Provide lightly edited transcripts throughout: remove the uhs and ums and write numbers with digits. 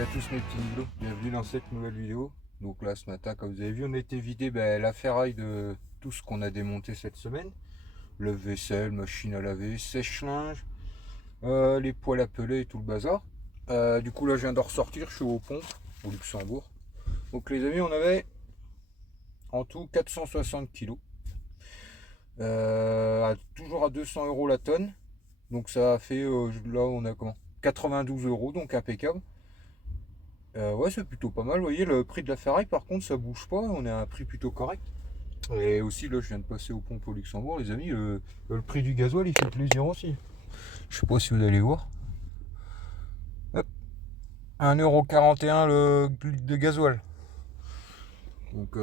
Salut à tous mes petits niveaux, bienvenue dans cette nouvelle vidéo. Donc là ce matin, comme vous avez vu, on a été vider la ferraille de tout ce qu'on a démonté cette semaine. Le vaisselle, machine à laver, sèche-linge, les poêles à peler et tout le bazar. Du coup là je viens de ressortir, je suis au pont, au Luxembourg. Donc les amis, on avait en tout 460 kilos. Toujours à 200 € la tonne. Donc ça a fait, là on a comment 92 €, donc impeccable. Ouais, c'est plutôt pas mal. Vous voyez, le prix de la ferraille, par contre, ça bouge pas. On est à un prix plutôt correct. Et aussi, là, je viens de passer au pompe au Luxembourg, les amis. Le prix du gasoil, il fait plaisir aussi. Je sais pas si vous allez voir. Hop. 1,41 € le de gasoil. Donc,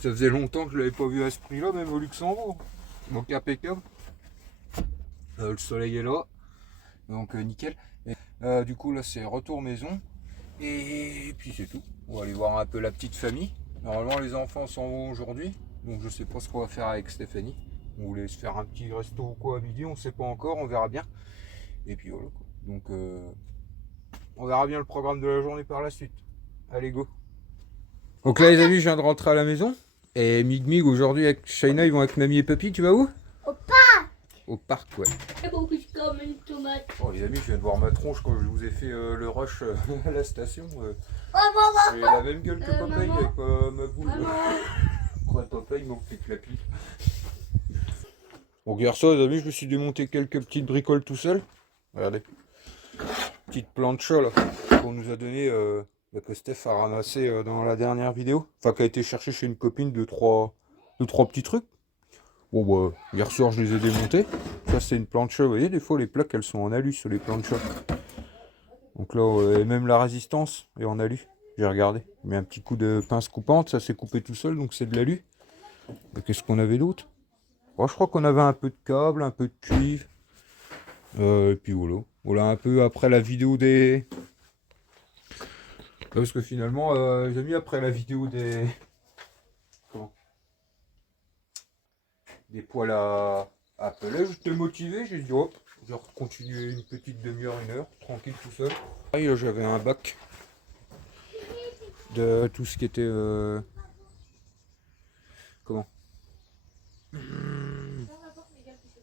ça faisait longtemps que je l'avais pas vu à ce prix-là, même au Luxembourg. Donc, impeccable. Le soleil est là. Donc, nickel. Et, du coup, là, c'est retour maison. Et puis c'est tout. On va aller voir un peu la petite famille. Normalement les enfants s'en vont aujourd'hui. Donc je sais pas ce qu'on va faire avec Stéphanie. On voulait se faire un petit resto ou quoi à midi, on sait pas encore, on verra bien. Et puis voilà quoi. Donc on verra bien le programme de la journée par la suite. Allez go. Donc là les amis, je viens de rentrer à la maison. Et Mig aujourd'hui avec Shaina, ils vont avec mamie et papy, tu vas où? Au parc. Au parc, ouais. C'est beaucoup comme une tomate. Oh les amis, je viens de voir ma tronche quand je vous ai fait le rush à la station. J'ai la même gueule que Popeye maman. avec ma boule. Quoi, Popeye, il manque plus que la pile. Donc hier soir les amis, je me suis démonté quelques petites bricoles tout seul. Regardez. Petite plancha là, qu'on nous a donné, que Steph a ramassé dans la dernière vidéo. Enfin, qui a été chercher chez une copine de trois petits trucs. Bon bah, hier soir je les ai démontés. Ça c'est une plancha, vous voyez, des fois les plaques elles sont en alu sur les planchas. Donc là, et même la résistance est en alu. J'ai regardé. Il met un petit coup de pince coupante, ça s'est coupé tout seul, donc c'est de l'alu. Qu'est-ce qu'on avait d'autre? Oh, je crois qu'on avait un peu de câble, un peu de cuivre. Et puis voilà. Voilà un peu après la vidéo des... Parce que finalement, j'ai mis après la vidéo des... Comment? Des poêles à peler. J'étais motivé, j'ai dit hop, je vais continuer une petite demi-heure, une heure, tranquille tout seul. Et j'avais un bac de tout ce qui était comment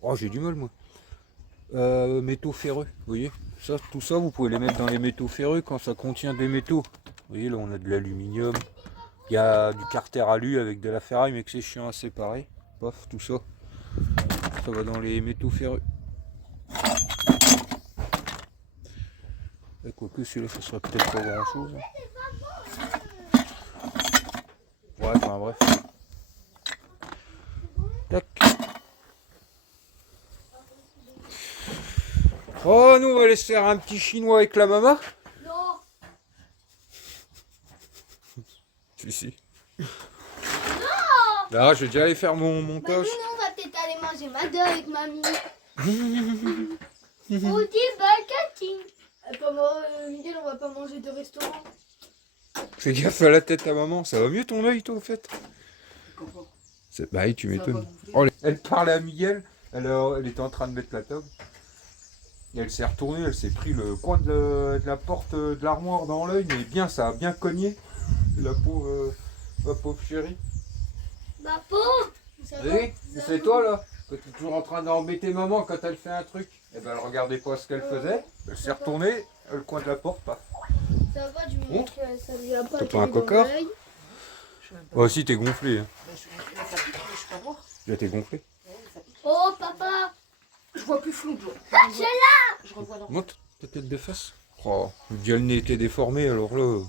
oh j'ai du mal moi, métaux ferreux, vous voyez ça, tout ça vous pouvez les mettre dans les métaux ferreux quand ça contient des métaux. Vous voyez là on a de l'aluminium, il y a du carter alu avec de la ferraille mais que c'est chiant à séparer. Paf, tout ça ça va dans les métaux ferreux. Et quoique celui-là ça serait peut-être pas grand chose. Ouais, enfin bref. Tac. Oh, nous on va aller se faire un petit chinois avec la maman. Non. Si. Là, je vais déjà aller faire mon montage. Bah, nous, on va peut-être aller manger McDo avec mamie. Ou des bacatines. Miguel, on va pas manger de restaurant. Fais gaffe à la tête à maman. Ça va mieux ton œil, toi, au fait? Bah oui, tu m'étonnes. Oh, elle parlait à Miguel. Elle était en train de mettre la table. Et elle s'est retournée. Elle s'est pris le coin de la porte de l'armoire dans l'œil. Mais bien, ça a bien cogné. Ma pauvre chérie. Ma pauvre. Oui, c'est toi là. Que tu es toujours en train d'embêter maman quand elle fait un truc. Et ben elle regardait pas ce qu'elle faisait. Elle s'est retournée. Le coin de la porte, paf. Ça va, du Montre. ça lui a pas T'as pas un cocard? Oh si, t'es gonflé. Hein. Là t'es gonflé. Oh papa. Je vois plus flou. Je là. Je revois dans. Montre ta tête de face. Oh, le nez était déformé alors là.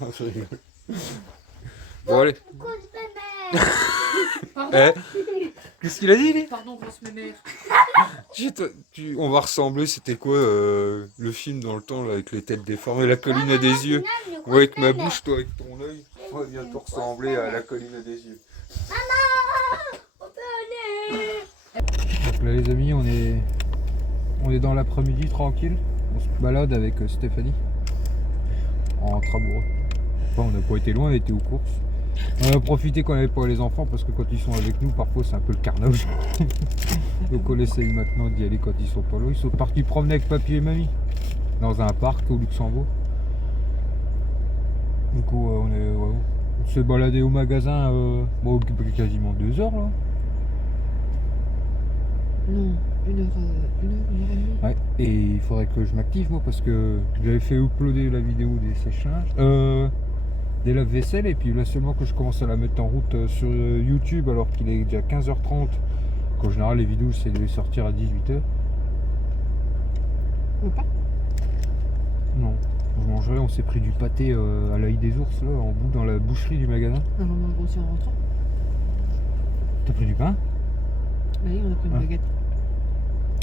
Non, je rigole. Bon allez. Pardon. Qu'est-ce qu'il a dit lui? Pardon, grosse mémère. On va ressembler, c'était quoi le film dans le temps là, avec les têtes déformées, la colline à des yeux. Ouais, avec ma bouche, toi avec ton œil, on va bientôt ressembler à la colline à des yeux. Maman, on peut aller. Donc là les amis, on est dans l'après-midi tranquille. On se balade avec Stéphanie en traboureux. Enfin, on n'a pas été loin, on était aux courses. On a profité qu'on n'avait pas les enfants parce que quand ils sont avec nous, parfois c'est un peu le carnage. Donc on essaye maintenant d'y aller quand ils sont pas là. Ils sont partis promener avec papy et mamie. dans un parc au Luxembourg. Du coup, on s'est baladé au magasin bon, quasiment 2 heures là. Non, une heure et demie. Ouais, et il faudrait que je m'active moi parce que j'avais fait uploader la vidéo des séchages, des lave-vaisselle et puis là seulement que je commence à la mettre en route sur YouTube alors qu'il est déjà 15h30. En général les vidéos c'est de les sortir à 18h. Ou pas? Non, je mangerai, on s'est pris du pâté à l'œil des ours là en bout dans la boucherie du magasin. On en mange aussi en rentrant. T'as pris du pain? Bah oui, on a pris une Ah. baguette.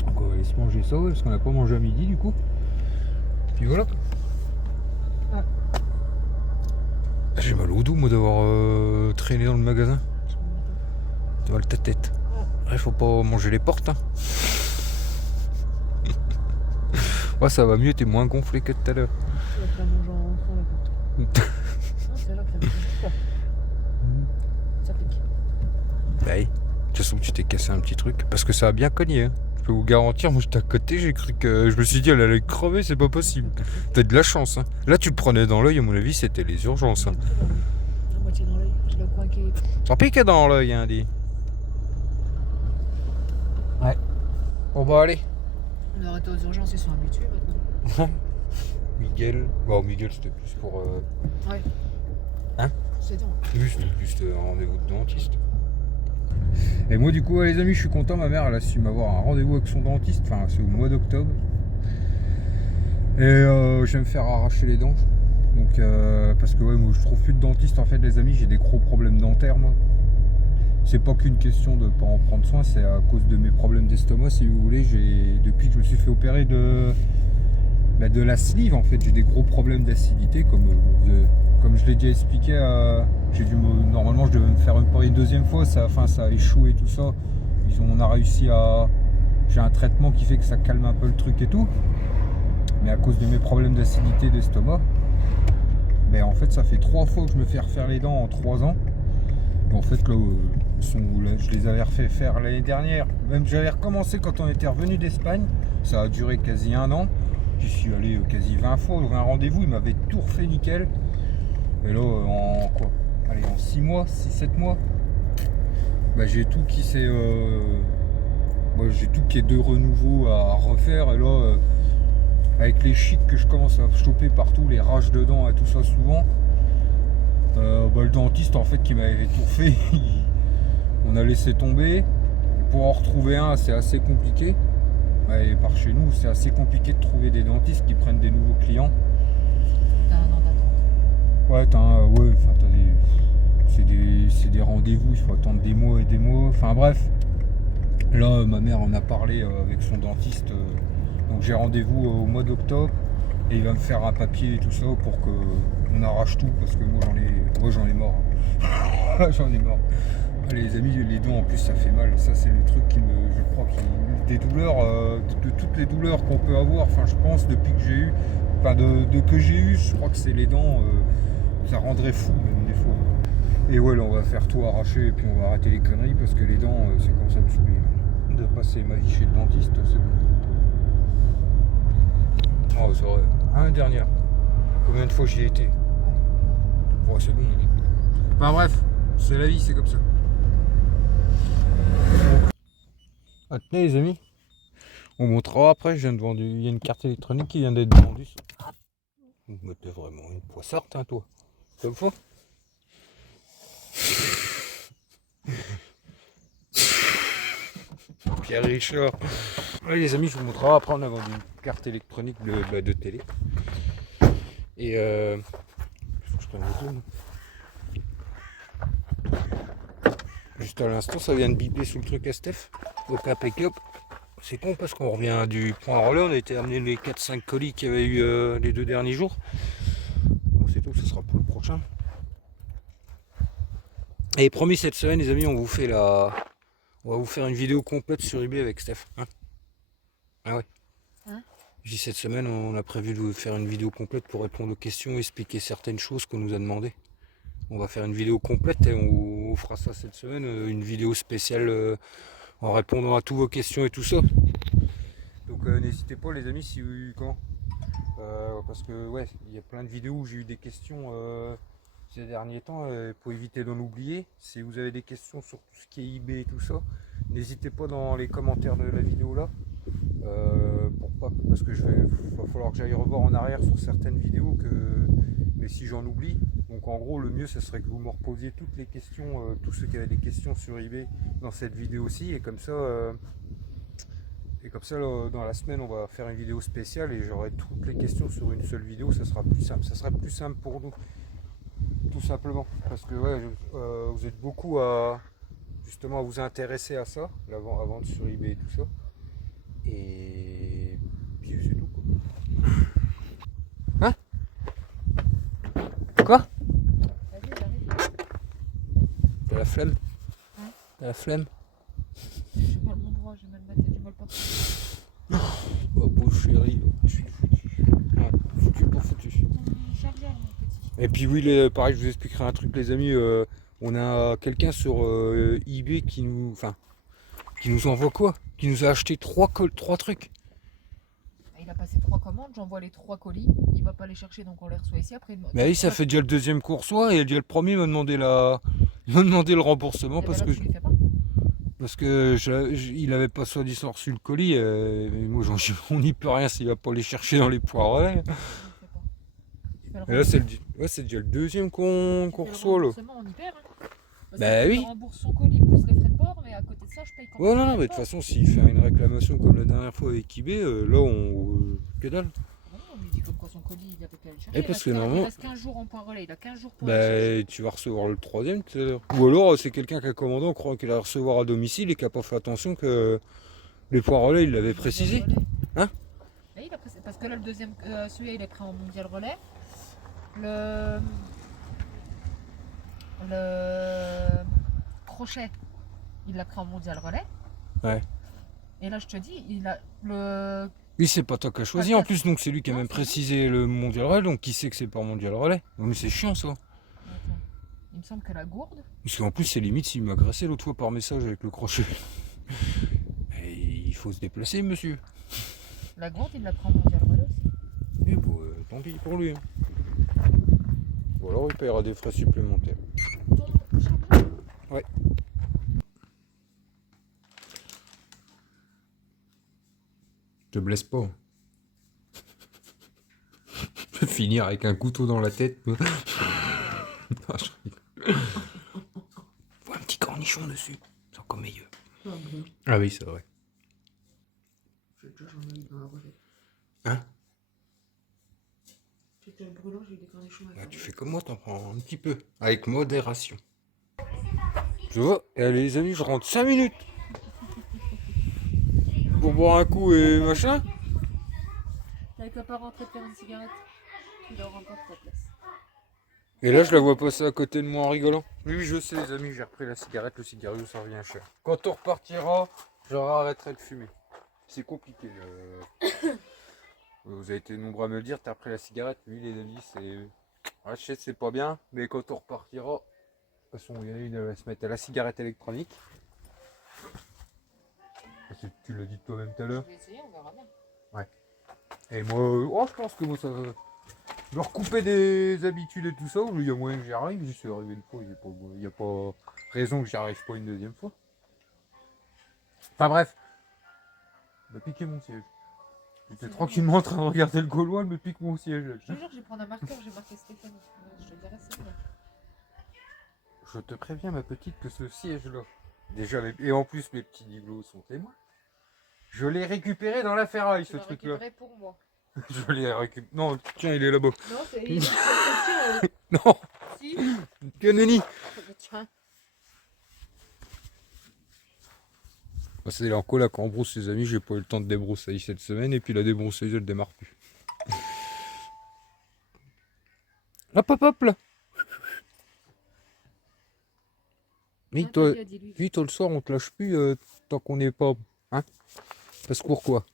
Donc on va aller se manger ça ouais, parce qu'on n'a pas mangé à midi du coup. Puis voilà. Ah. J'ai mal au dos moi d'avoir traîné dans le magasin. T'as mal ta tête. Il faut pas manger les portes. Hein. Ouais, ça va mieux, t'es moins gonflé que tout à l'heure. Tu vas pas manger en rentrant là. Non, c'est là que ça me fait peur. Ça pique. Bah oui. De toute façon, tu t'es cassé un petit truc. Parce que ça a bien cogné. Hein. Je peux vous garantir, moi j'étais à côté, j'ai cru que. Je me suis dit, elle allait crever, c'est pas possible. T'as de la chance. Hein. Là, tu le prenais dans l'œil, à mon avis, c'était les urgences. Hein. À moitié dans l'œil, je le crois qu'il est. Ça pique dans l'œil, hein, dit. Ouais. Bon, bah allez. On aurait été aux urgences, ils sont habitués maintenant. Miguel. Bon, Miguel, c'était plus pour. Ouais. Hein? C'est bon. Oui, c'était juste un rendez-vous de dentiste. Et moi, du coup, ouais, les amis, je suis content. Ma mère, elle a su m'avoir un rendez-vous avec son dentiste. Enfin, c'est au mois d'octobre. Et je vais me faire arracher les dents. Donc, parce que ouais, moi, je trouve plus de dentiste. En fait, les amis, j'ai des gros problèmes dentaires, moi. C'est pas qu'une question de pas en prendre soin, c'est à cause de mes problèmes d'estomac, si vous voulez. Depuis que je me suis fait opérer de la sleeve, en fait, j'ai des gros problèmes d'acidité, comme je l'ai déjà expliqué. Normalement, je devais me faire une deuxième fois, ça a échoué tout ça. On a réussi à. J'ai un traitement qui fait que ça calme un peu le truc et tout. Mais à cause de mes problèmes d'acidité d'estomac, ben en fait, ça fait 3 fois que je me fais refaire les dents en 3 ans. En fait, là, je les avais refait faire l'année dernière. Même j'avais recommencé quand on était revenu d'Espagne. Ça a duré quasi 1 an. J'y suis allé quasi 20 fois. On avait un rendez-vous, il m'avait tout refait nickel. Et là, en 6 mois, 6-7 mois, bah, j'ai tout qui s'est. J'ai tout qui est de renouveau à refaire. Et là, avec les chics que je commence à choper partout, les rages de dents et tout ça souvent. Le dentiste en fait qui m'avait tout fait, on a laissé tomber. Et pour en retrouver un, c'est assez compliqué. Et par chez nous, c'est assez compliqué de trouver des dentistes qui prennent des nouveaux clients. T'as un an d'attente. Ouais, c'est des rendez-vous, il faut attendre des mois et des mois. Enfin bref, là ma mère en a parlé avec son dentiste. Donc j'ai rendez-vous au mois d'octobre et il va me faire un papier et tout ça pour que on arrache tout parce que moi j'en ai marre. J'en ai marre. Allez, les amis, les dents en plus ça fait mal. Ça c'est le truc je crois des douleurs, de toutes les douleurs qu'on peut avoir. Enfin je pense depuis que j'ai eu, que j'ai eu, je crois que c'est les dents. Ça rendrait fou même des fois. Et ouais là on va faire tout arracher et puis on va arrêter les conneries parce que les dents c'est comme ça me saouler. De passer ma vie chez le dentiste c'est bon. Oh c'est vrai. Dernière. Combien de fois j'y ai été? Oh c'est bon. Enfin bref, c'est la vie, c'est comme ça. Ah, tenez les amis. On montrera après, je viens de vendre. Il y a une carte électronique qui vient d'être vendue. Mais t'es vraiment une poissarte hein toi. Comme fois. Pierre Richard. Ouais, les amis, je vous montrerai après. On a vendu une carte électronique de télé. Et je prenne le zoom. Juste à l'instant, ça vient de biper sous le truc à Steph. Donc impeccable. C'est con parce qu'on revient du point relais. On a été amener les 4-5 colis qu'il y avait eu les 2 derniers jours. Donc c'est tout, ça sera pour le prochain. Et promis cette semaine, les amis, on va vous faire une vidéo complète sur eBay avec Steph. Hein ah ouais. Hein Je dis cette semaine, on a prévu de vous faire une vidéo complète pour répondre aux questions, expliquer certaines choses qu'on nous a demandé. On va faire une vidéo complète et on fera ça cette semaine, une vidéo spéciale en répondant à toutes vos questions et tout ça. Donc n'hésitez pas les amis Parce que ouais, il y a plein de vidéos où j'ai eu des questions ces derniers temps. Pour éviter d'en oublier, si vous avez des questions sur tout ce qui est eBay et tout ça, n'hésitez pas dans les commentaires de la vidéo là. Parce que va falloir que j'aille revoir en arrière sur certaines vidéos mais si j'en oublie. Donc en gros, le mieux ce serait que vous me reposiez toutes les questions, tous ceux qui avaient des questions sur eBay dans cette vidéo aussi, et comme ça là, dans la semaine, on va faire une vidéo spéciale et j'aurai toutes les questions sur une seule vidéo. Ça sera plus simple. Ça sera plus simple pour nous, tout simplement. Parce que ouais, vous êtes beaucoup justement à vous intéresser à ça, la vente sur eBay et tout ça. Et puis c'est tout quoi. Hein? Quoi? Vas-y, j'arrive. T'as la flemme? Hein? T'as la flemme? J'ai mal mon bras, j'ai mal ma tête, j'ai mal partout. Oh pauvre chérie, je suis foutu. Ouais, foutu pour foutu. Chargeur, mon petit. Et puis oui, pareil, je vous expliquerai un truc les amis. On a quelqu'un sur eBay qui nous envoie quoi? Qui nous a acheté 3 trucs. Il a passé 3 commandes, j'envoie les 3 colis, il va pas les chercher donc on les reçoit ici après. Mais oui, ça fait déjà le deuxième qu'on reçoit et déjà le premier m'a demandé le remboursement parce que il avait pas soi-disant reçu le colis. Et moi on n'y peut rien s'il va pas les chercher dans les poireaux. Et là c'est déjà le deuxième qu'on reçoit là. On y perd, hein. Bah oui. Il rembourse son colis plus les frais de port, mais à côté de ça, je paye quand même. Ouais, non, mais de toute façon, s'il fait une réclamation comme la dernière fois avec eBay, là, que dalle. Non, on lui dit comme quoi son colis, il avait qu'à le chercher. Et parce que normalement. Il reste 15 jours en point relais, il a 15 jours pour le chercher. Bah, tu vas recevoir le troisième tout à l'heure. Ou alors, c'est quelqu'un qui a commandé, on croit qu'il va recevoir à domicile et qui n'a pas fait attention que les poids relais, il l'avait précisé. Hein? Oui, parce que là, le deuxième, celui-là, il est pris en mondial relais. Le crochet, il l'a pris en mondial relais. Ouais. Et là, je te dis, il a le. Oui, c'est pas toi qui as choisi en plus, donc c'est lui qui a même précisé le mondial relais, donc qui sait que c'est pas mondial relais. Mais c'est chiant ça. Attends. Il me semble que la gourde. Parce qu'en plus, c'est limite s'il m'a agressé l'autre fois par message avec le crochet. Et il faut se déplacer, monsieur. La gourde, il l'a pris en mondial relais aussi. Et bon, tant pis pour lui. Hein. Ou alors il paiera des frais supplémentaires. Ouais. Te blesse pas. Je vais finir avec un couteau dans la tête. Non, je rigole. Faut un petit cornichon dessus. C'est encore meilleur. Ah oui, c'est vrai. J'en ai eu dans la relais. Hein? J'étais brûlant, j'ai eu des cornichons. Ah, tu fais comme moi, t'en prends un petit peu. Avec modération. Tu vois? Et allez les amis, je rentre 5 minutes. Pour boire un coup et machin. T'avais qu'à pas rentrer faire une cigarette. Il aura encore ta place. Et là, je la vois passer à côté de moi en rigolant. Oui, je sais, les amis, j'ai repris la cigarette. Le cigario, ça revient cher. Quand on repartira, je arrêterai de fumer. C'est compliqué. Vous avez été nombreux à me le dire, t'as repris la cigarette. Oui, les amis, c'est. Ah, je sais, c'est pas bien, mais quand on repartira, de toute façon, il y en a une, elle va se mettre à la cigarette électronique. Tu l'as dit toi-même tout à l'heure. Je vais essayer, on verra bien. Ouais. Et moi, je pense que moi, ça va. Je vais recouper des habitudes et tout ça, il y a moyen que j'y arrive. J'y suis arrivé une fois, il n'y a pas raison que j'y arrive pas une deuxième fois. Enfin bref. Elle m'a piqué mon siège. J'étais tranquillement en train de regarder le Gaulois, elle me pique mon siège. Je te jure, je vais prendre un marqueur, j'ai marqué Stéphanie. Je te dirai c'est vrai. Je te préviens, ma petite, que ce siège-là, déjà, et en plus mes petits diglos sont témoins, je l'ai récupéré dans la ferraille, ce truc-là. Pour moi. Je l'ai récupéré. Non, tiens, il est là-bas. Non, c'est il tient. Non, Si. que nenni. Tiens. C'est encore là qu'on brousse les amis, j'ai pas eu le temps de débroussailler cette semaine, et puis la débroussailleuse elle démarre plus. Hop hop hop là. Mais toi, le soir on te lâche plus tant qu'on n'est pas. Hein? Parce que pourquoi?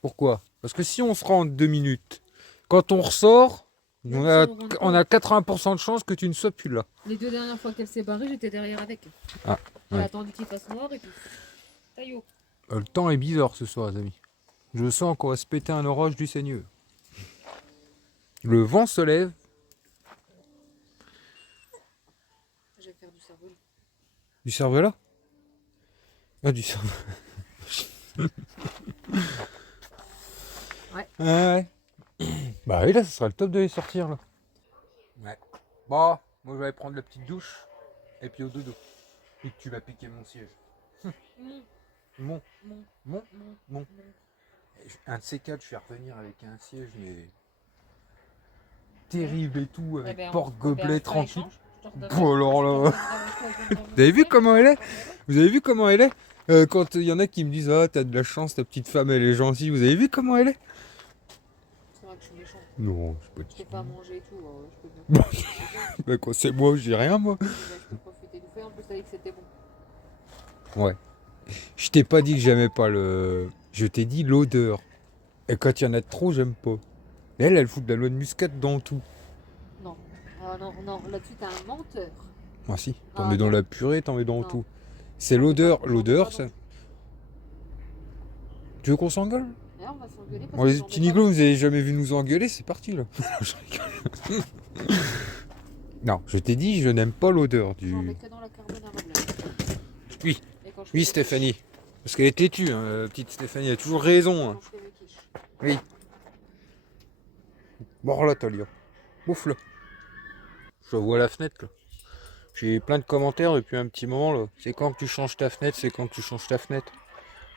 Pourquoi? Parce que si on se rend en 2 minutes, quand on ressort, on a 80% de chance que tu ne sois plus là. Les 2 dernières fois qu'elle s'est barrée, j'étais derrière avec. Ah, j'ai ouais. attendu qu'il fasse noir et puis. Taillot. Le temps est bizarre ce soir les amis. Je sens qu'on va se péter un orage du Seigneur. Le vent se lève. Je vais faire du cerveau. Du cerveau-là? Ah, du cerveau. Ouais. Ouais. Bah oui, là, ce sera le top de les sortir, là. Ouais. Bon, moi, je vais aller prendre la petite douche. Et puis au dodo. Et que tu vas piquer mon siège. Mon. Un de ces quatre, je vais revenir avec un siège, mais... terrible et tout, avec porte-gobelet tranquille. Oh alors là. Vous avez vu comment elle est? Vous avez vu comment elle est? Quand il y en a qui me disent ah t'as de la chance, ta petite femme elle est gentille, vous avez vu comment elle est? C'est vrai que je suis méchant. Non, c'est pas Je t'ai pas mangé et tout. Je peux Bon. bien. Bah quoi c'est moi, je dis rien moi. Je peux profiter du fait. En plus, t'as dit que c'était bon. Ouais. Je t'ai pas dit que j'aimais pas le. Je t'ai dit l'odeur. Et quand il y en a trop, j'aime pas. Elle fout de la noix de muscade dans tout. Non. Non, là-dessus, t'es un menteur. Ah si, t'en Ah, mets dans non. la purée, t'en mets dans Non. tout. C'est Non, l'odeur, j'en mets l'odeur pas ça. dans- Tu veux qu'on s'engueule? D'ailleurs, on va s'engueuler parce Bon, que les j'en petits mets pas niglos, dans- vous avez jamais vu nous engueuler, c'est parti là. Je rigole. Non, je t'ai dit, je n'aime pas l'odeur J'en mets du. que dans la carbonara blanche. Oui, Et quand je fais oui mes Stéphanie. Parce qu'elle est têtue, hein, la petite Stéphanie, elle a toujours raison. Hein. quiches, quand je fais mes quiches. Oui. Bon là, Talia. Ouf là. Je vois la fenêtre là. J'ai plein de commentaires depuis un petit moment là. C'est quand que tu changes ta fenêtre, c'est quand que tu changes ta fenêtre.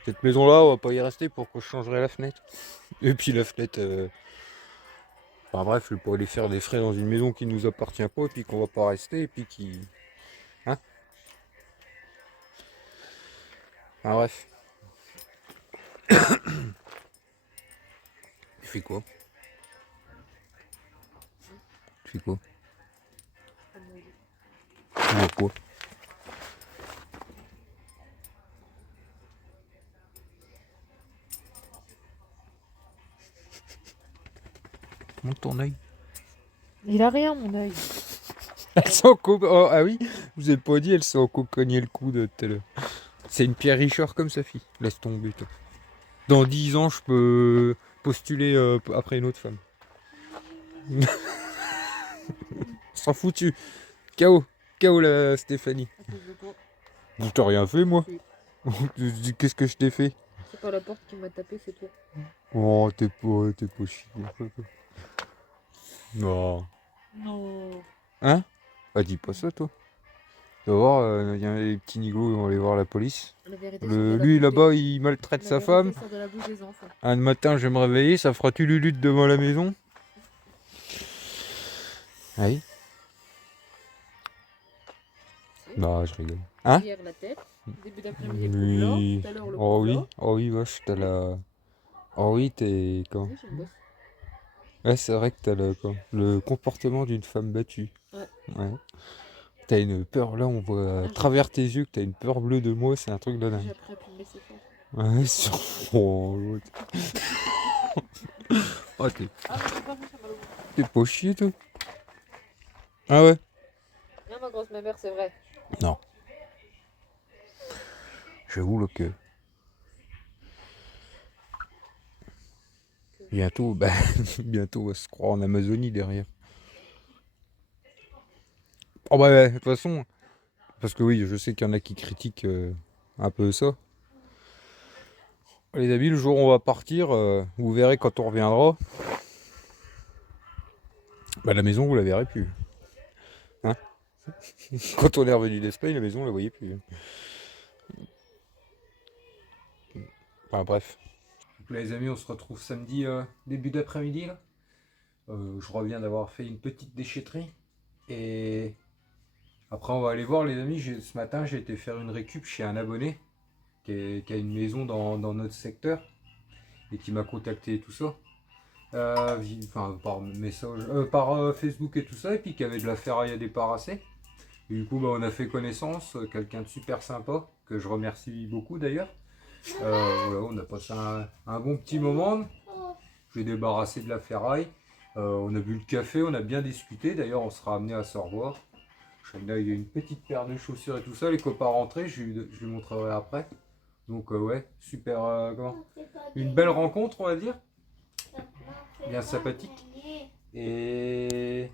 Cette maison là, on va pas y rester, pourquoi je changerais la fenêtre? Et puis la fenêtre. Enfin bref, je vais pas aller faire des frais dans une maison qui nous appartient pas et puis qu'on va pas rester et puis qui. Hein? Enfin bref. Tu fais quoi? Tu fais quoi? Ah, mon Dieu. Tu fais quoi? Monte ton œil. Il a rien, mon œil. Elle s'en oh, ah oui, je vous ai pas dit, elle s'est encore cogné le cou de tout à l'heure. C'est une Pierre Richard comme sa fille. Laisse tomber, toi. Dans 10 ans, je peux postuler après une autre femme. S'en foutu. KO. KO la Stéphanie. À cause de toi. Je t'ai rien fait, moi. Si. Qu'est-ce que je t'ai fait? C'est pas la porte qui m'a tapé, c'est toi. Oh, t'es pas chiant. Non. Non. Hein? Ah, dis pas ça, toi. Tu vas voir, il y a des petits nigauds, ils vont aller voir la police. La vérité, sort de la Lui, bouche là-bas, des- il maltraite la sa vérité femme. sort de la bouche des enfants. Un matin, je vais me réveiller, ça fera tululute devant la maison. Oui. C'est- Non, je rigole. Hein? Hier, la tête. Début d'après-midi, le coup de l'or. Oui. Tout à l'heure, le Oh coup de oui. l'or. Oh oui, vache, t'as la. Oh oui, t'es. Comment? Oui, j'ai une bosse. Ouais, c'est vrai que t'as le comportement d'une femme battue. Ouais. Ouais. T'as une peur, là, on voit à travers tes yeux que t'as une peur bleue de moi, c'est un truc de J'ai dingue. appris à plus me laisser faire. Ouais, oh, l'autre. Oh, t'es Ah, mais c'est pas vrai, ça m'a l'ouvert. t'es pas chier, toi? Ah ouais? Viens, ma grosse mère, c'est vrai. Non. J'avoue là que. Bientôt, bah, bientôt on va se croire en Amazonie derrière. Oh bah ouais, de toute façon, parce que oui, je sais qu'il y en a qui critiquent un peu ça. Les amis, le jour où on va partir, vous verrez quand on reviendra. Bah la maison, vous la verrez plus. Hein? Quand on est revenu d'Espagne, la maison, on la voyait plus. Enfin bref. Donc là, les amis, on se retrouve samedi début d'après-midi là. Je reviens d'avoir fait une petite déchetterie. Et après, on va aller voir, les amis. Ce matin, j'ai été faire une récup chez un abonné qui a une maison dans notre secteur et qui m'a contacté et tout ça. Enfin, par message, par Facebook et tout ça, et puis qui avait de la ferraille à débarrasser. Et du coup, bah, on a fait connaissance, quelqu'un de super sympa, que je remercie beaucoup d'ailleurs. Voilà, on a passé un bon petit moment. Je l'ai débarrassé de la ferraille. On a bu le café, on a bien discuté. D'ailleurs, on sera amené à se revoir. Là, il y a une petite paire de chaussures et tout ça. Les copains rentrés, je lui montrerai après. Donc, ouais, super. Comment? Une belle rencontre, on va dire. Bien sympathique. Et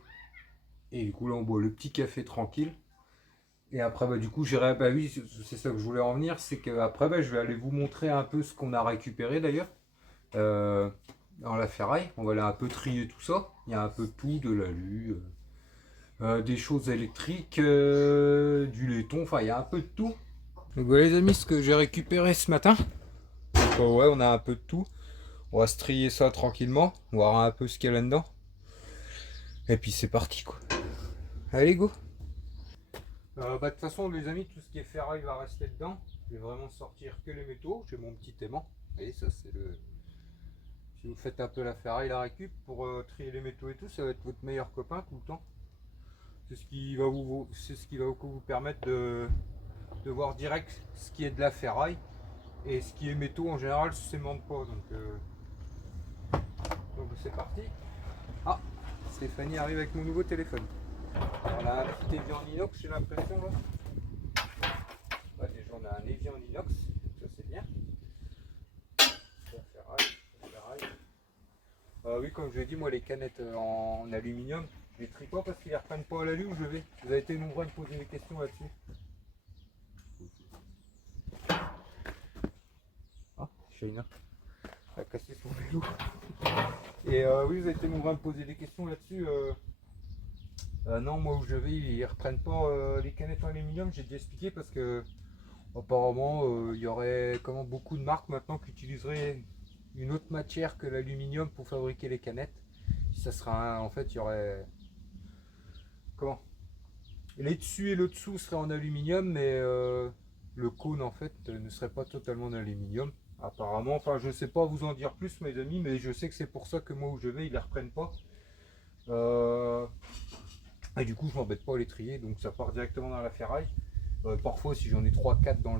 du coup là on boit le petit café tranquille. Et après bah du coup j'irai, bah oui c'est ça que je voulais en venir, c'est qu'après bah, je vais aller vous montrer un peu ce qu'on a récupéré d'ailleurs. Euh, Dans la ferraille, on va aller un peu trier tout ça. Il y a un peu de tout, de l'alu, des choses électriques, du laiton, enfin il y a un peu de tout. Donc voilà les amis ce que j'ai récupéré ce matin. Donc ouais on a un peu de tout. On va se trier ça tranquillement, voir un peu ce qu'il y a là-dedans. Et puis c'est parti quoi. Allez go. Bah de toute façon les amis tout ce qui est ferraille va rester dedans. Je vais vraiment sortir que les métaux. J'ai mon petit aimant. Vous voyez ça c'est le... Si vous faites un peu la ferraille, la récup pour trier les métaux et tout, ça va être votre meilleur copain tout le temps. C'est ce qui va vous permettre de voir direct ce qui est de la ferraille et ce qui est métaux en général se s'aimante pas. Donc c'est parti. Ah, Stéphanie arrive avec mon nouveau téléphone. On a un petit évier en inox, j'ai l'impression là. Bah, déjà on a un évier en inox, ça c'est bien. La ferraille. Oui, comme je l'ai dit, moi les canettes en aluminium, je les trie pas parce qu'ils ne reprennent pas à l'alu où je vais. Vous avez été nombreux à me poser des questions là-dessus. Ah, Shaina a cassé son vélo. Et oui, vous avez été nombreux à me poser des questions là-dessus. Non, moi où je vais, ils reprennent pas les canettes en aluminium, j'ai déjà expliqué parce que apparemment il y aurait beaucoup de marques maintenant qui utiliseraient une autre matière que l'aluminium pour fabriquer les canettes. Ça sera en fait il y aurait les dessus et le dessous seraient en aluminium, mais le cône en fait ne serait pas totalement en aluminium apparemment. Enfin je sais pas vous en dire plus mes amis, mais je sais que c'est pour ça que moi où je vais ils les reprennent pas. Et du coup je m'embête pas à les trier, donc ça part directement dans la ferraille. Parfois si j'en ai 3-4 dans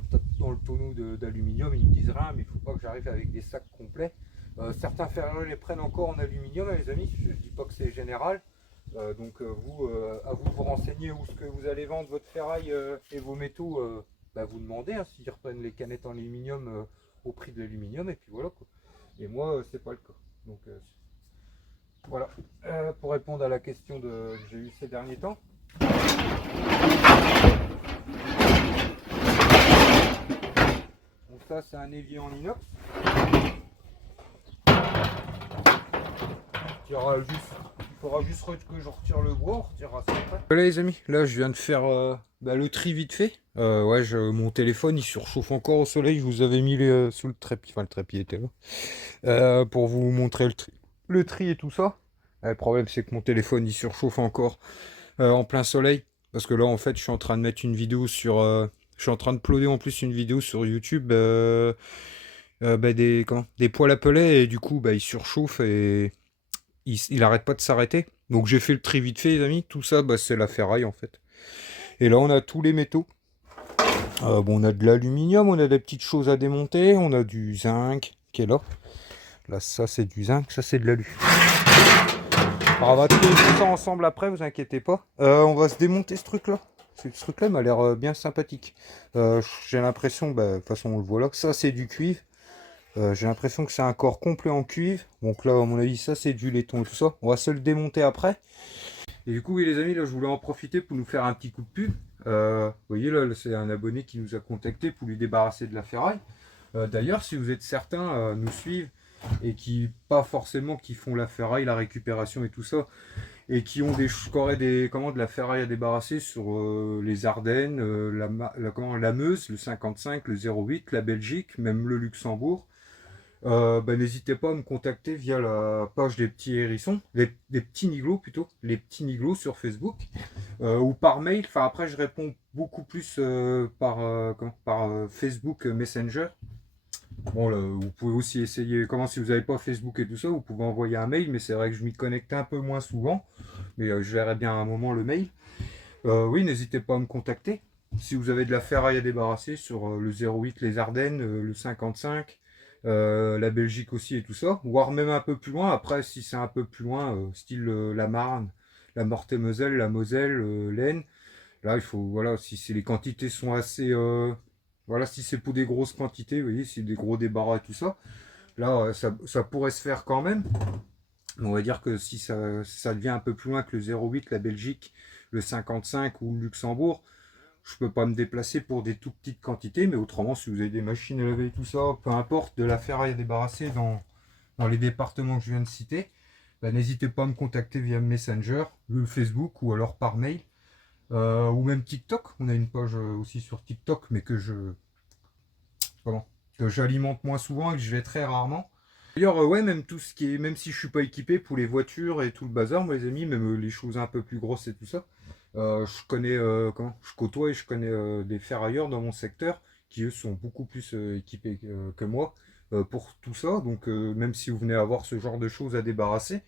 le tonneau d'aluminium, ils me disent rien, mais il faut pas que j'arrive avec des sacs complets. Certains ferrailleurs les prennent encore en aluminium les amis, je dis pas que c'est général. Donc vous, à vous de vous renseigner où ce que vous allez vendre votre ferraille et vos métaux, bah, vous demandez hein, s'ils reprennent les canettes en aluminium au prix de l'aluminium, et puis voilà quoi. Et moi c'est pas le cas. Donc voilà, pour répondre à la question que j'ai eue ces derniers temps. Donc ça c'est un évier en inox. Il faudra juste que je retire le bois, on retirera ça après. Voilà les amis, là je viens de faire le tri vite fait. Ouais, mon téléphone il surchauffe encore au soleil, je vous avais mis sous le trépied, enfin le trépied était là, pour vous montrer le tri et tout ça. Le problème c'est que mon téléphone il surchauffe encore en plein soleil, parce que là en fait je suis en train de mettre une vidéo sur... je suis en train de uploader en plus une vidéo sur YouTube des poêles à pellets, et du coup il surchauffe et il arrête pas de s'arrêter. Donc j'ai fait le tri vite fait les amis, tout ça c'est la ferraille en fait. Et là on a tous les métaux. On a de l'aluminium, on a des petites choses à démonter, on a du zinc qui est là. Là ça c'est du zinc, ça c'est de l'alu. Alors on va trouver tout ça ensemble après, vous inquiétez pas. On va se démonter ce truc là. Ce truc là m'a l'air bien sympathique. J'ai l'impression, de toute façon on le voit là, que ça c'est du cuivre. J'ai l'impression que c'est un corps complet en cuivre. Donc là à mon avis ça c'est du laiton et tout ça. On va se le démonter après. Et du coup oui les amis, là je voulais en profiter pour nous faire un petit coup de pub. Vous voyez là c'est un abonné qui nous a contacté pour lui débarrasser de la ferraille. D'ailleurs si vous êtes certains nous suivent et qui font la ferraille, la récupération et tout ça, et qui auraient de la ferraille à débarrasser sur les Ardennes, la Meuse, le 55, le 08, la Belgique, même le Luxembourg, n'hésitez pas à me contacter via la page des petits hérissons, des petits niglots plutôt, les petits niglots sur Facebook, ou par mail. Enfin après je réponds beaucoup plus par Facebook Messenger. Bon là, vous pouvez aussi essayer, si vous n'avez pas Facebook et tout ça, vous pouvez envoyer un mail, mais c'est vrai que je m'y connecte un peu moins souvent, mais je verrai bien à un moment le mail. Oui, n'hésitez pas à me contacter. Si vous avez de la ferraille à débarrasser sur le 08, les Ardennes, le 55, la Belgique aussi et tout ça, voire même un peu plus loin. Après, si c'est un peu plus loin, style la Marne, la Meurthe-et-Moselle, la Moselle, l'Aisne, là il faut, voilà, si les quantités sont assez... voilà, si c'est pour des grosses quantités, vous voyez, si des gros débarras et tout ça, là, ça pourrait se faire quand même. On va dire que si ça devient un peu plus loin que le 0,8, la Belgique, le 55 ou le Luxembourg, je peux pas me déplacer pour des tout petites quantités, mais autrement, si vous avez des machines à laver et tout ça, peu importe, de la ferraille à débarrasser dans les départements que je viens de citer, bah, n'hésitez pas à me contacter via Messenger, le Facebook ou alors par mail, ou même TikTok. On a une page aussi sur TikTok, mais que j'alimente moins souvent et que je vais très rarement. D'ailleurs, ouais, même tout ce qui est, même si je suis pas équipé pour les voitures et tout le bazar, moi les amis, même les choses un peu plus grosses et tout ça, je connais, je côtoie et je connais des ferrailleurs dans mon secteur qui eux sont beaucoup plus équipés que moi pour tout ça. Donc même si vous venez avoir ce genre de choses à débarrasser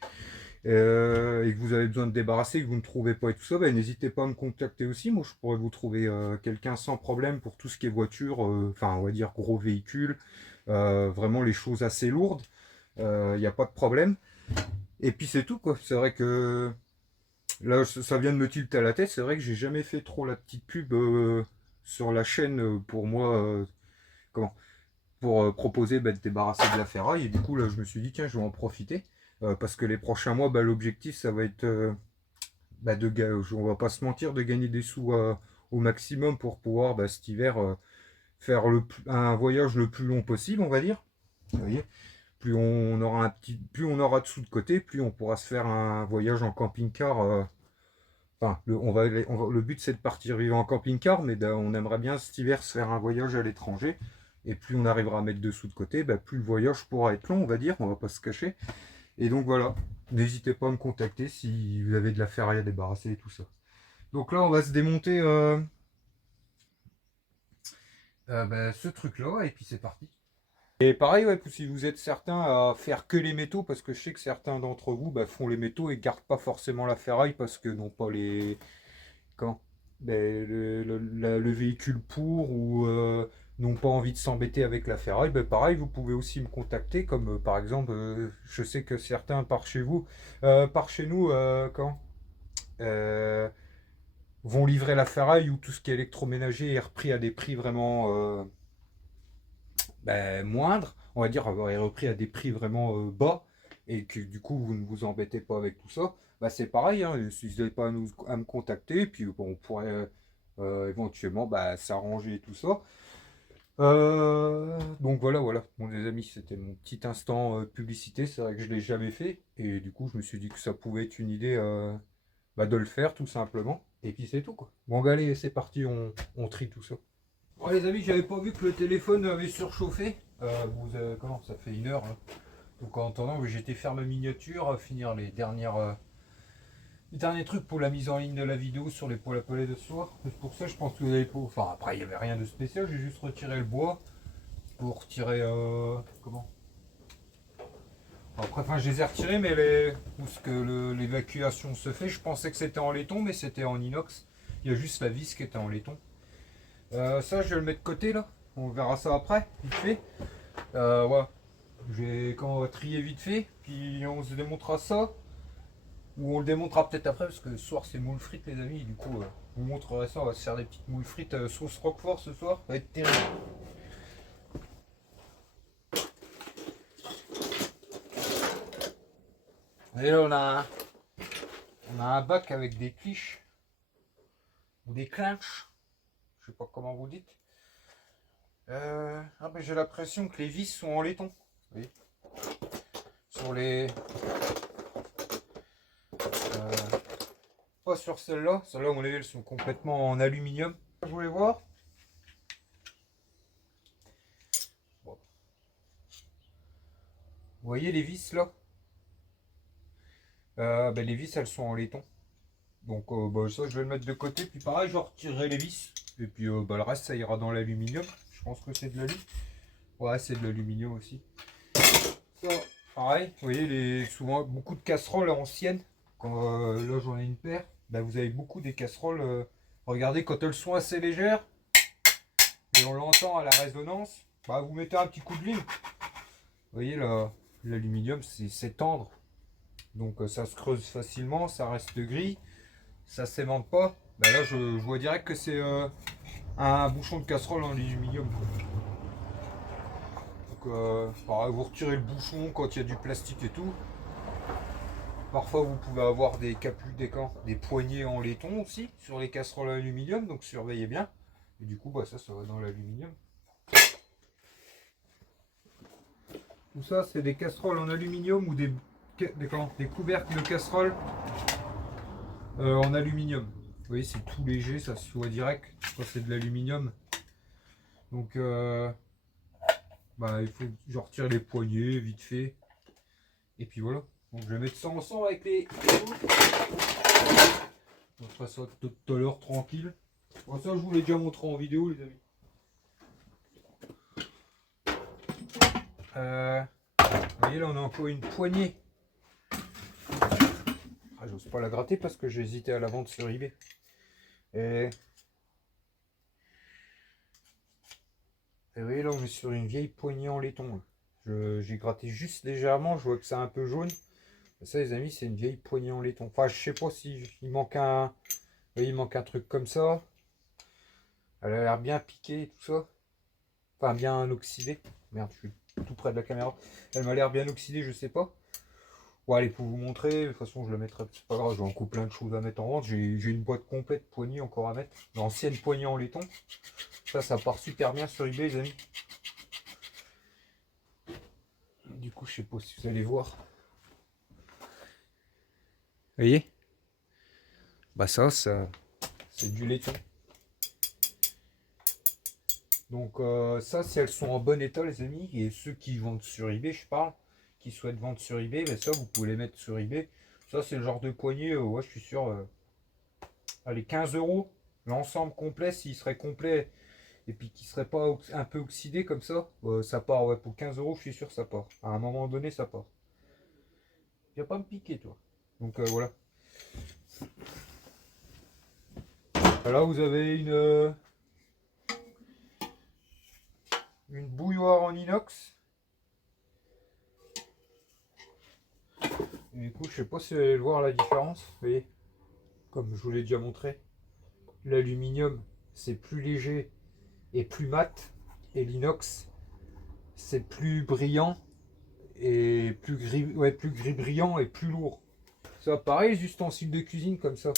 et que vous avez besoin de débarrasser, que vous ne trouvez pas et tout ça, ben, n'hésitez pas à me contacter aussi. Moi, je pourrais vous trouver quelqu'un sans problème pour tout ce qui est voiture, enfin on va dire gros véhicules, vraiment les choses assez lourdes. Il n'y a pas de problème. Et puis c'est tout quoi. C'est vrai que là ça vient de me tilter à la tête. C'est vrai que j'ai jamais fait trop la petite pub sur la chaîne pour moi, comment, pour proposer de débarrasser de la ferraille. Et du coup là je me suis dit tiens je vais en profiter parce que les prochains mois l'objectif ça va être on va pas se mentir de gagner des sous au maximum pour pouvoir cet hiver faire un voyage le plus long possible on va dire. Vous voyez, plus on aura de sous de côté, plus on pourra se faire un voyage en camping-car. Enfin, le but c'est de partir vivre en camping-car, mais on aimerait bien cet hiver se faire un voyage à l'étranger. Et plus on arrivera à mettre de sous de côté, plus le voyage pourra être long, on va dire, on va pas se cacher. Et donc voilà, n'hésitez pas à me contacter si vous avez de la ferraille à débarrasser et tout ça. Donc là, on va se démonter ce truc-là, et puis c'est parti. Et pareil, ouais, si vous êtes certains à faire que les métaux, parce que je sais que certains d'entre vous font les métaux et gardent pas forcément la ferraille parce que n'ont pas les. Quand le véhicule pour ou n'ont pas envie de s'embêter avec la ferraille, pareil, vous pouvez aussi me contacter, comme par exemple, je sais que certains par chez vous, par chez nous, euh, vont livrer la ferraille ou tout ce qui est électroménager est repris à des prix vraiment moindre, on va dire, est repris à des prix vraiment bas, et que du coup vous ne vous embêtez pas avec tout ça, c'est pareil, hein, n'hésitez pas à me contacter, et puis bon, on pourrait éventuellement s'arranger et tout ça. Donc voilà, bon les amis, c'était mon petit instant publicité, c'est vrai que je ne l'ai jamais fait, et du coup je me suis dit que ça pouvait être une idée de le faire tout simplement, et puis c'est tout quoi. Bon allez, c'est parti, on trie tout ça. Bon les amis, j'avais pas vu que le téléphone avait surchauffé. Comment ça fait 1 heure là. Donc en attendant, j'étais faire ma miniature, finir les derniers trucs pour la mise en ligne de la vidéo sur les poêles à pellets de ce soir. Pour ça, je pense que vous avez pas. Enfin après, il n'y avait rien de spécial. J'ai juste retiré le bois pour retirer comment. Après, enfin, je les ai retirés, mais où ce que l'évacuation se fait, je pensais que c'était en laiton, mais c'était en inox. Il y a juste la vis qui était en laiton. Ça, je vais le mettre de côté là. On verra ça après, vite fait. Voilà. Quand on va trier vite fait, puis on se démontrera ça. Ou on le démontrera peut-être après, parce que ce soir c'est moules frites, les amis. Du coup, je vous montrerai ça. On va se faire des petites moules frites sauce roquefort ce soir. Ça va être terrible. Et là, on a un bac avec des cliches. Ou des clinches. Je sais pas comment vous dites. J'ai l'impression que les vis sont en laiton. Vous voyez, sur les. Pas sur celle-là. Celle-là, à mon avis, elles sont complètement en aluminium. Je voulais voir. Bon. Vous voyez les vis là, les vis elles sont en laiton. Donc ça je vais le mettre de côté. Puis pareil, je retirerai les vis. Et puis le reste ça ira dans l'aluminium. Je pense que c'est de l'alu. Ouais, c'est de l'aluminium aussi. Ça, pareil, vous voyez souvent beaucoup de casseroles anciennes. Quand là j'en ai une paire. Vous avez beaucoup des casseroles. Regardez, quand elles sont assez légères et on l'entend à la résonance, vous mettez un petit coup de lime. Vous voyez l'aluminium c'est tendre. Donc ça se creuse facilement, ça reste gris, ça s'aimante pas. Là je vois direct que c'est un bouchon de casserole en aluminium. Donc pareil, vous retirez le bouchon quand il y a du plastique et tout. Parfois vous pouvez avoir des des poignées en laiton aussi sur les casseroles aluminium, donc surveillez bien. Et du coup bah ça va dans l'aluminium. Tout ça c'est des casseroles en aluminium ou des couvercles de casseroles en aluminium. Vous voyez c'est tout léger, ça se voit direct quand c'est de l'aluminium. Donc bah, il faut que je retire les poignées vite fait. Et puis voilà. Donc je vais mettre ça ensemble avec les on fera ça tout à l'heure tranquille. Bon, ça je vous l'ai déjà montré en vidéo les amis. Vous voyez là on a encore une poignée. Ah, j'ose pas la gratter parce que j'ai hésité à la vendre sur eBay. Et vous voyez là on est sur une vieille poignée en laiton. J'ai gratté juste légèrement, je vois que c'est un peu jaune. Ça les amis c'est une vieille poignée en laiton. Enfin je sais pas si il manque un. Vous voyez, il manque un truc comme ça. Elle a l'air bien piquée tout ça. Enfin bien oxydée. Merde, je suis tout près de la caméra. Elle m'a l'air bien oxydée, je sais pas. Bon allez pour vous montrer, de toute façon je la mettrai, c'est pas grave, j'ai encore plein de choses à mettre en vente. J'ai une boîte complète de poignées encore à mettre. L'ancienne poignée en laiton. Ça part super bien sur eBay les amis. Du coup je sais pas si vous allez voir. Vous voyez? Bah ça c'est du laiton. Donc ça si elles sont en bon état les amis, et ceux qui vendent sur eBay je parle, qui souhaitent vendre sur eBay, ben ça vous pouvez les mettre sur eBay. Ça c'est le genre de poignée, ouais je suis sûr, allez 15 € l'ensemble complet s'il serait complet et puis qui serait pas un peu oxydé comme ça, ça part ouais, pour 15 € je suis sûr ça part. À un moment donné ça part. Il va pas me piquer toi. Donc voilà. Là vous avez une bouilloire en inox. Et du coup je sais pas si vous allez voir la différence. Vous voyez, comme je vous l'ai déjà montré, l'aluminium c'est plus léger et plus mat, et l'inox c'est plus brillant et plus gris, ouais, plus gris brillant et plus lourd. Ça pareil les ustensiles de cuisine comme ça,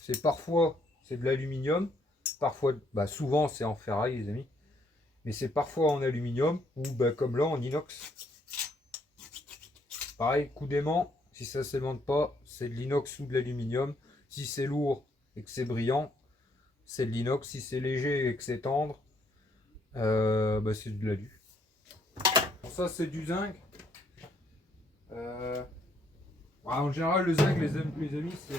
c'est parfois c'est de l'aluminium, parfois bah souvent c'est en ferraille les amis, mais c'est parfois en aluminium ou bah, comme là en inox. Pareil coup d'aimant, si ça ne s'aimante pas c'est de l'inox ou de l'aluminium. Si c'est lourd et que c'est brillant c'est de l'inox, si c'est léger et que c'est tendre bah, c'est de l'alu. Ça c'est du zinc. En général le zinc les amis c'est...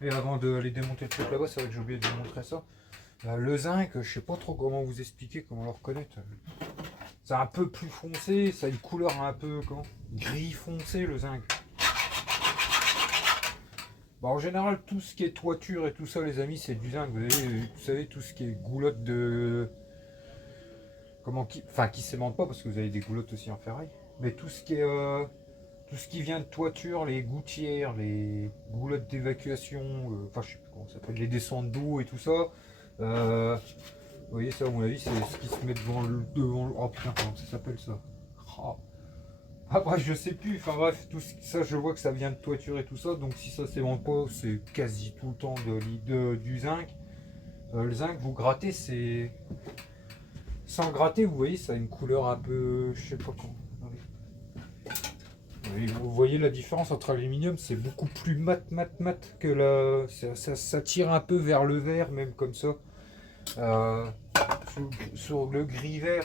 Et avant de les démonter le truc là-bas, c'est vrai que j'ai oublié de vous montrer ça. Le zinc, je sais pas trop comment vous expliquer, comment le reconnaître. C'est un peu plus foncé, ça a une couleur un peu gris foncé le zinc. Bon, en général tout ce qui est toiture et tout ça les amis c'est du zinc. Vous savez tout ce qui est goulotte de... qui s'aimante pas parce que vous avez des goulottes aussi en ferraille. Mais tout ce qui est... tout ce qui vient de toiture, les gouttières, les goulottes d'évacuation, enfin je sais plus comment ça s'appelle, les descentes d'eau et tout ça. Vous voyez ça à mon avis c'est ce qui se met devant le... Oh putain comment ça s'appelle ça, oh. Après je sais plus, enfin bref, tout ça je vois que ça vient de toiture et tout ça, donc si ça s'aimante pas c'est quasi tout le temps du zinc. Le zinc vous grattez c'est... Sans gratter vous voyez ça a une couleur un peu... je sais pas comment. Et vous voyez la différence entre l'aluminium, c'est beaucoup plus mat que la... ça tire un peu vers le vert, même comme ça. Sur le gris vert.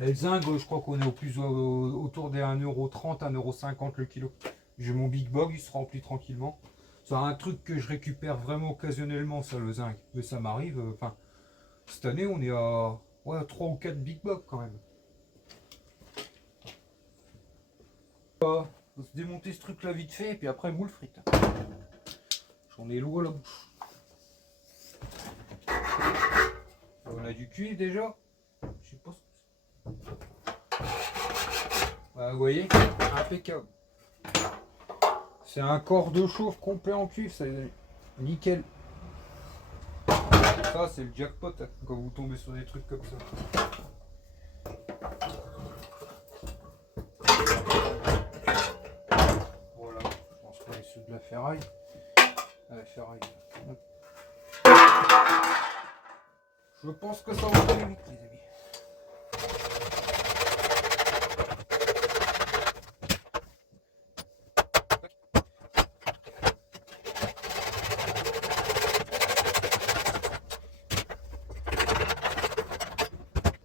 Et le zinc, je crois qu'on est au plus autour des 1,30 €, 1,50 € le kilo. J'ai mon Big Bog, il se remplit tranquillement. C'est un truc que je récupère vraiment occasionnellement, ça, le zinc. Mais ça m'arrive, enfin, cette année, on est à ouais, 3 ou 4 Big Bog quand même. Faut se démonter ce truc là vite fait et puis après moule frite. J'en ai lourd à la bouche. On a du cuivre déjà. Je sais pas ce que c'est. Bah, vous voyez, impeccable. C'est un corps de chauffe complet en cuivre, ça nickel. Ça c'est le jackpot hein, quand vous tombez sur des trucs comme ça. ferraille. La ferraille. Hop. Je pense que ça va aller vite, les amis.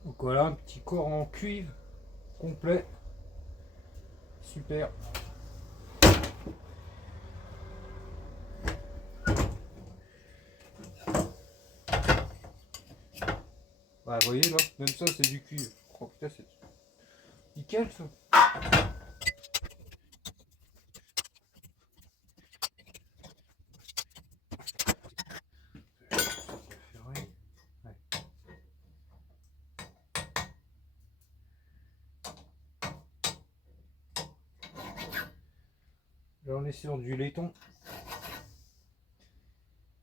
Donc voilà, un petit corps en cuivre complet. Super. Bah, vous voyez là, même ça c'est du cuivre. Oh putain, c'est nickel ça. Ouais. Là on est sur du laiton.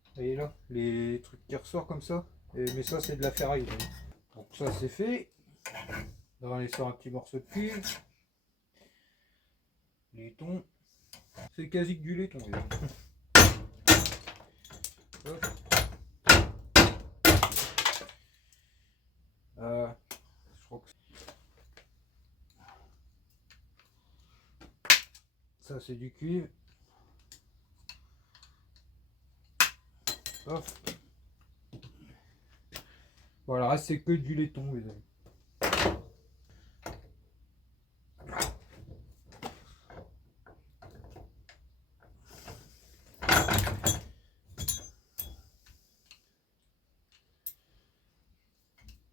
Vous voyez là, les trucs qui ressortent comme ça. Mais ça c'est de la ferraille. Donc ça c'est fait. Là on est sur un petit morceau de cuivre. Laiton. C'est quasi que du laiton. Hop. Je crois que ça c'est du cuivre. Hop. Voilà, c'est que du laiton, les amis.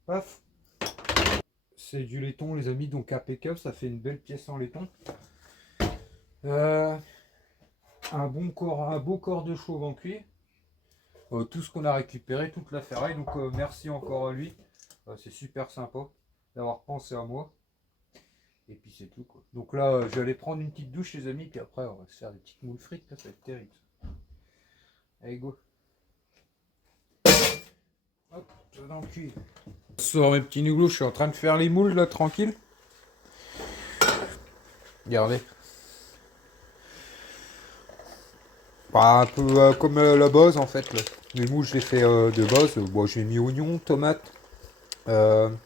Paf. C'est du laiton, les amis, donc impeccable, ça fait une belle pièce en laiton. Un beau corps de chauve en cuir. Tout ce qu'on a récupéré, toute la ferraille, donc merci encore à lui. C'est super sympa d'avoir pensé à moi. Et puis c'est tout quoi. Donc là, je vais aller prendre une petite douche les amis, puis après on va se faire des petites moules frites, là, ça va être terrible. Allez go. Hop, ça dans le cul. Sur mes petits nouveaux, je suis en train de faire les moules là, tranquille. Regardez. Bah, un peu comme la base en fait. Là. Les moules, je les fais de base. Bon, j'ai mis oignons, tomates. Herbes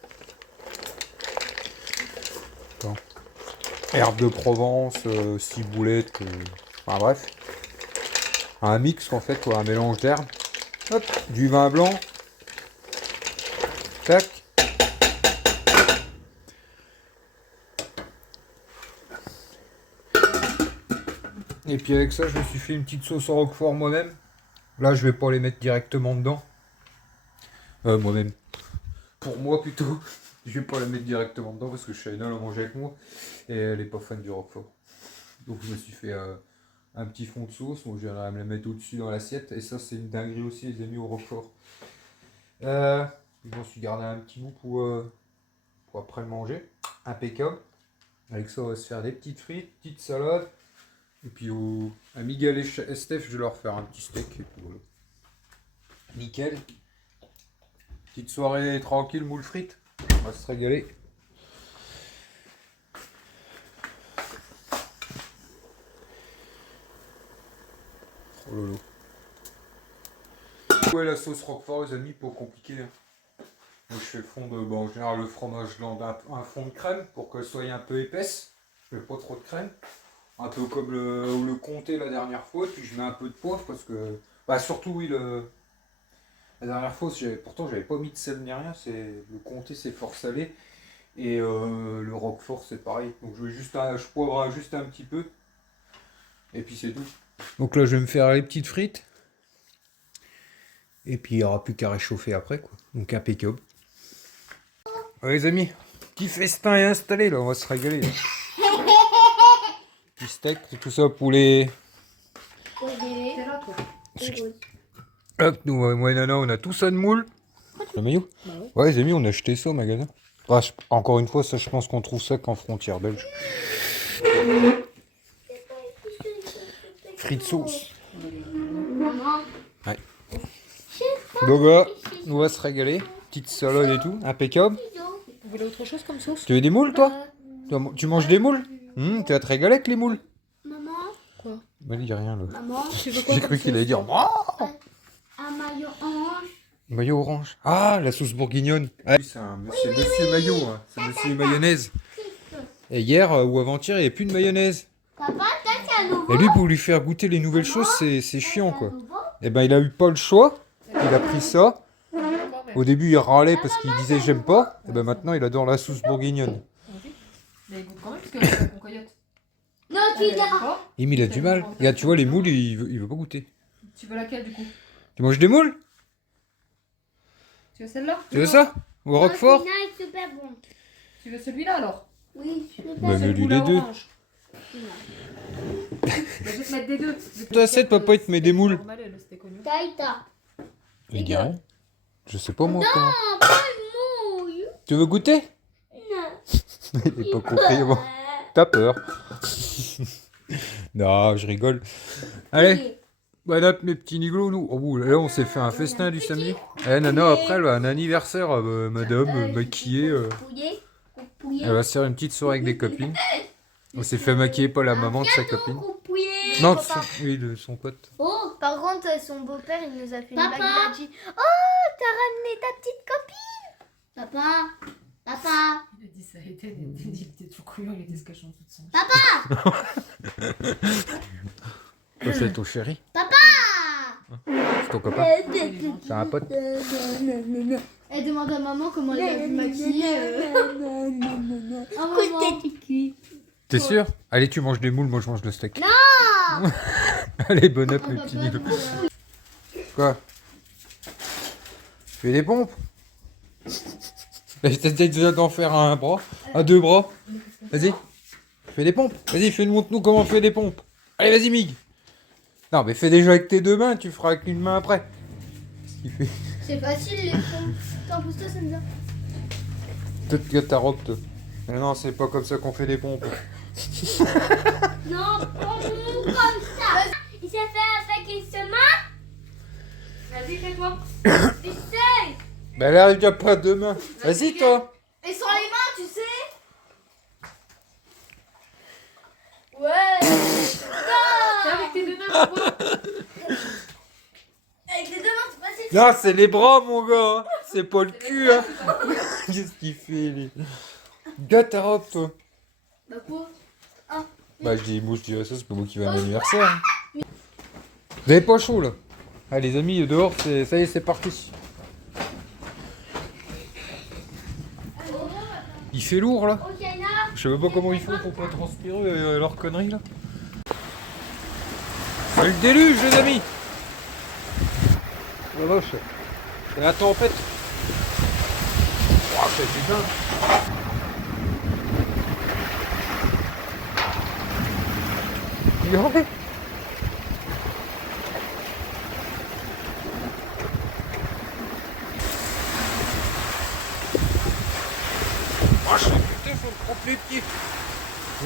de Provence, ciboulette. Enfin bref. Un mix en fait, quoi, un mélange d'herbes. Hop, du vin blanc. Tac. Et puis avec ça, je me suis fait une petite sauce au roquefort moi-même. Là, je vais pas les mettre directement dedans. Moi-même. Pour moi plutôt. Je vais pas la mettre directement dedans parce que Shaina l'a mangé avec moi. Et elle est pas fan du roquefort. Donc je me suis fait un petit fond de sauce. Donc je vais me la mettre au-dessus dans l'assiette. Et ça, c'est une dinguerie aussi, les amis, au roquefort. Je m'en suis gardé un petit bout pour après le manger. Impeccable. Avec ça, on va se faire des petites frites, petites salades. Et puis à Miguel et Steph, je vais leur faire un petit steak. Et puis voilà. Nickel. Petite soirée tranquille, moules frites. On va se régaler. Oh lolo. Ouais, la sauce roquefort, les amis, pas compliqué. Hein. Moi, je fais fondre, en général, le fromage dans un fond de crème pour qu'elle soit un peu épaisse. Je mets pas trop de crème. Un peu comme le comté la dernière fois. Puis je mets un peu de poivre parce que. Bah, surtout, oui, la dernière fois, pourtant, j'avais pas mis de sel ni rien. Le comté, c'est fort salé. Et le roquefort, c'est pareil. Donc, je poivre juste un petit peu. Et puis, c'est tout. Donc là, je vais me faire les petites frites. Et puis, il n'y aura plus qu'à réchauffer après, quoi. Donc, impeccable. Ouais, les amis, petit festin est installé, là. On va se régaler, là. Petit steak, tout ça pour les... T'es là, toi. Hop, nous, moi et Nana, on a tout ça de moule. Le maillot? Bah ouais. Ouais, les amis, on a acheté ça au magasin. Bah, encore une fois, ça, je pense qu'on trouve ça qu'en frontière belge. Frites sauce. Maman. Ouais. Donc voilà, on va se régaler. Petite salade et tout, impeccable. Vous voulez autre chose comme sauce? Tu veux des moules, toi? Tu manges des moules? Tu vas te régaler avec les moules. Maman. Quoi? Bah, il dit rien là. Maman, J'ai cru qu'il allait dire oh un maillot orange. maillot orange. Ah, la sauce bourguignonne. Ah, c'est un monsieur maillot, hein. C'est monsieur mayonnaise. Et hier ou avant-hier, il n'y avait plus de mayonnaise. Papa, t'as c'est un nouveau. Et lui, pour lui faire goûter les nouvelles choses, c'est chiant quoi. Et ben, il a eu pas le choix. Il a pris ça. Au début, il râlait parce qu'il disait j'aime pas. Et ben maintenant, il adore la sauce bourguignonne. Mais il goûte quand même, parce que c'est mon coyote. Non, tu l'as. Et mais il a du mal. Regarde, tu vois, les moules, il veut pas goûter. Tu veux laquelle du coup? Tu manges des moules? Tu veux celle-là? Tu veux ça? Ou Roquefort? Celui-là est super bon. Tu veux celui-là alors? Oui, je veux Bah, pas. mais lui, Celui-là les deux. orange. Bah, je vais te mettre des deux. Toi, 7, papa, il te met des moules. Taïta. Il dit rien. Je sais pas moi comment. Non, pas une mouille. Tu veux goûter? Non. Il est pas compris. Bon. T'as peur. Non, je rigole. Allez, bon app, mes petits niglos, nous. Oh, là, on s'est fait un festin du samedi. Eh, Nana, après, elle a un anniversaire, madame, maquillée. Elle va se faire une petite soirée avec des copines. On s'est fait maquiller par la maman de sa copine. Non, de son, oui, de son pote. Oh, Par contre, son beau-père, il nous a fait une Papa. blague. Il a dit oh, t'as ramené ta petite copine. papa, papa, Il a dit ça, il était tout couillon, il était se cachant toute son. Toi, c'est ton chéri. papa. C'est ton copain. C'est un pote. Elle demande à maman comment elle a vu maquiller. Ah, maman. T'es sûr? Allez, tu manges des moules, moi je mange le steak. Non. Allez, bon app, mes petits niglos. Quoi? Tu fais des pompes? T'as déjà d'en faire un bras, à 2 bras. Vas-y, fais des pompes. Vas-y, montre-nous comment on fait des pompes. Allez, vas-y, Mig. Non, mais fais déjà avec tes 2 mains, tu feras avec une main après. Qu'est-ce qu'il fait? C'est facile les pompes. T'en pousse-toi, ça me va. Peut-être que ta robe, toi. Mais non, c'est pas comme ça qu'on fait des pompes. Non, pas comme ça. Il s'est fait avec une semence. Vas-y, fais-toi. Essaye. Bah, elle arrive déjà pas à 2 mains. Vas-y, toi. Et sur les mains, tu sais. Ouais. Fais avec tes deux mains, pourquoi? Avec les deux mains, c'est facile. Non, c'est les bras, mon gars. C'est pas le cul, hein. Qu'est-ce qu'il fait, lui? Gars, ta robe, toi. Bah quoi? Bah, je dis ça, c'est pas moi qui vais à l'anniversaire. Vous avez pas chaud, là? Allez, les amis, dehors, ça y est, c'est parti. Il fait lourd, là. Ok, là. Je sais même pas comment ils font pour pas transpirer leurs conneries, là. C'est le déluge, les amis. Oh la vache. C'est la tempête. Oh, c'est putain. Regardez. Oh, je sais putain, faut me tremper les pieds.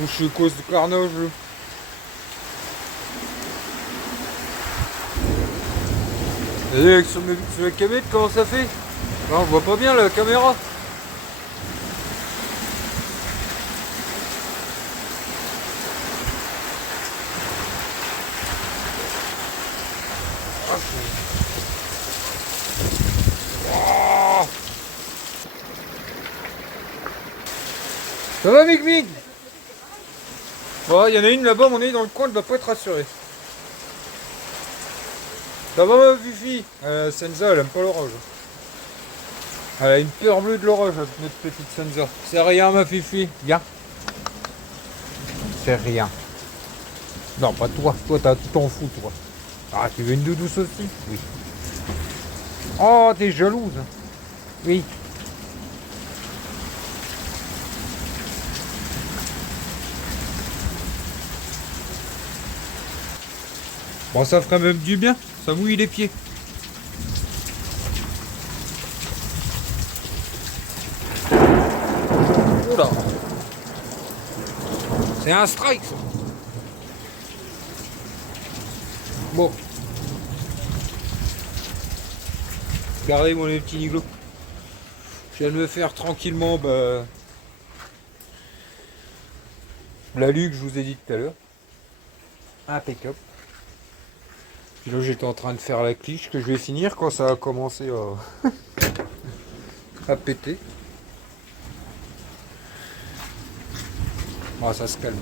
Je suis cause de carnage. Vous voyez sur la caméra comment ça fait? Là, on voit pas bien la caméra. Ah, oh. Ça va, Mick Mick? Bon, il y en a une là-bas, mon nez dans le coin, elle doit pas être rassurée. Ça va, ma Fifi? Senza, elle aime pas l'orage. Elle a une peur bleue de l'orage, notre petite Senza. C'est rien, ma Fifi. Viens. C'est rien. Non, pas toi. Toi, tu t'en fous, toi. Ah, tu veux une doudouce aussi? Oui. Oh, t'es jalouse. Oui. Bon, ça ferait même du bien. Ça mouille les pieds. Oula. C'est un strike, ça. Bon. Regardez, mon les petits niglos. Je viens de me faire tranquillement la lue que je vous ai dit tout à l'heure. Impeccable. Puis là j'étais en train de faire la cliche que je vais finir quand ça a commencé à péter. Ah, ça se calme.